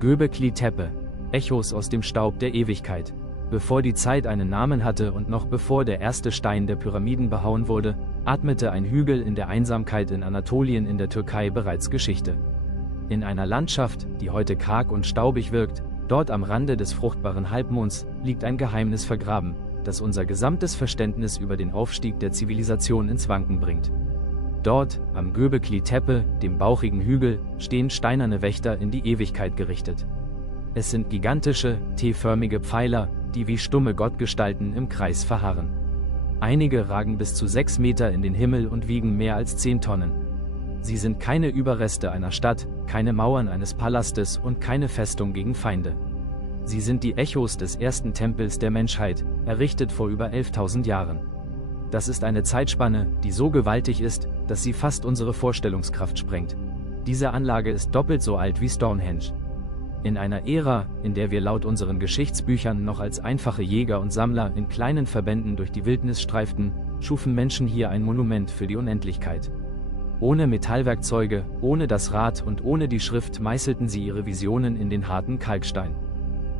Göbekli Tepe, Echos aus dem Staub der Ewigkeit. Bevor die Zeit einen Namen hatte und noch bevor der erste Stein der Pyramiden behauen wurde, atmete ein Hügel in der Einsamkeit in Anatolien in der Türkei bereits Geschichte. In einer Landschaft, die heute karg und staubig wirkt, dort am Rande des fruchtbaren Halbmonds, liegt ein Geheimnis vergraben, das unser gesamtes Verständnis über den Aufstieg der Zivilisation ins Wanken bringt. Dort, am Göbekli Tepe, dem bauchigen Hügel, stehen steinerne Wächter in die Ewigkeit gerichtet. Es sind gigantische, T-förmige Pfeiler, die wie stumme Gottgestalten im Kreis verharren. Einige ragen bis zu 6 Meter in den Himmel und wiegen mehr als 10 Tonnen. Sie sind keine Überreste einer Stadt, keine Mauern eines Palastes und keine Festung gegen Feinde. Sie sind die Echos des ersten Tempels der Menschheit, errichtet vor über 11.000 Jahren. Das ist eine Zeitspanne, die so gewaltig ist, dass sie fast unsere Vorstellungskraft sprengt. Diese Anlage ist doppelt so alt wie Stonehenge. In einer Ära, in der wir laut unseren Geschichtsbüchern noch als einfache Jäger und Sammler in kleinen Verbänden durch die Wildnis streiften, schufen Menschen hier ein Monument für die Unendlichkeit. Ohne Metallwerkzeuge, ohne das Rad und ohne die Schrift meißelten sie ihre Visionen in den harten Kalkstein.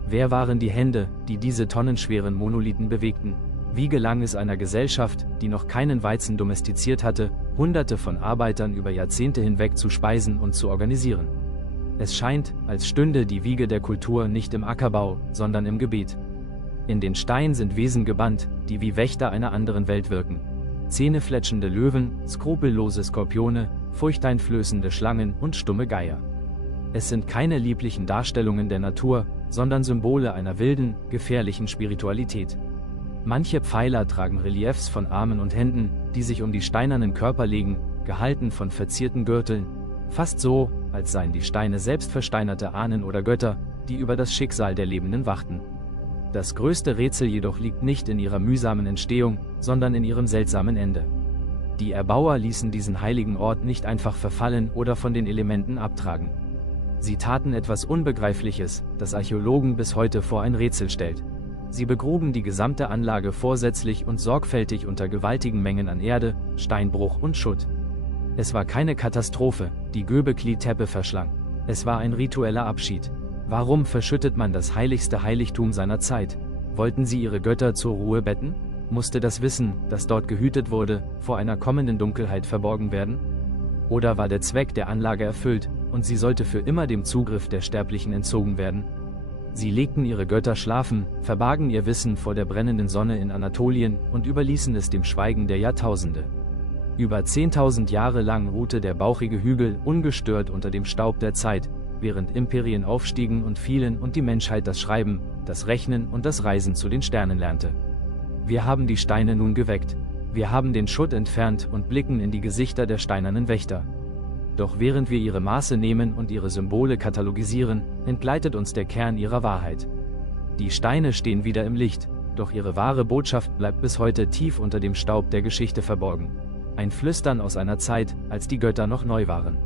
Wer waren die Hände, die diese tonnenschweren Monolithen bewegten? Wie gelang es einer Gesellschaft, die noch keinen Weizen domestiziert hatte, Hunderte von Arbeitern über Jahrzehnte hinweg zu speisen und zu organisieren? Es scheint, als stünde die Wiege der Kultur nicht im Ackerbau, sondern im Gebet. In den Stein sind Wesen gebannt, die wie Wächter einer anderen Welt wirken. Zähnefletschende Löwen, skrupellose Skorpione, furchteinflößende Schlangen und stumme Geier. Es sind keine lieblichen Darstellungen der Natur, sondern Symbole einer wilden, gefährlichen Spiritualität. Manche Pfeiler tragen Reliefs von Armen und Händen, die sich um die steinernen Körper legen, gehalten von verzierten Gürteln, fast so, als seien die Steine selbst versteinerte Ahnen oder Götter, die über das Schicksal der Lebenden wachten. Das größte Rätsel jedoch liegt nicht in ihrer mühsamen Entstehung, sondern in ihrem seltsamen Ende. Die Erbauer ließen diesen heiligen Ort nicht einfach verfallen oder von den Elementen abtragen. Sie taten etwas Unbegreifliches, das Archäologen bis heute vor ein Rätsel stellt. Sie begruben die gesamte Anlage vorsätzlich und sorgfältig unter gewaltigen Mengen an Erde, Steinbruch und Schutt. Es war keine Katastrophe, die Göbekli Tepe verschlang. Es war ein ritueller Abschied. Warum verschüttet man das heiligste Heiligtum seiner Zeit? Wollten sie ihre Götter zur Ruhe betten? Musste das Wissen, das dort gehütet wurde, vor einer kommenden Dunkelheit verborgen werden? Oder war der Zweck der Anlage erfüllt, und sie sollte für immer dem Zugriff der Sterblichen entzogen werden? Sie legten ihre Götter schlafen, verbargen ihr Wissen vor der brennenden Sonne in Anatolien und überließen es dem Schweigen der Jahrtausende. Über 10.000 Jahre lang ruhte der bauchige Hügel ungestört unter dem Staub der Zeit, während Imperien aufstiegen und fielen und die Menschheit das Schreiben, das Rechnen und das Reisen zu den Sternen lernte. Wir haben die Steine nun geweckt. Wir haben den Schutt entfernt und blicken in die Gesichter der steinernen Wächter. Doch während wir ihre Maße nehmen und ihre Symbole katalogisieren, entgleitet uns der Kern ihrer Wahrheit. Die Steine stehen wieder im Licht, doch ihre wahre Botschaft bleibt bis heute tief unter dem Staub der Geschichte verborgen. Ein Flüstern aus einer Zeit, als die Götter noch neu waren.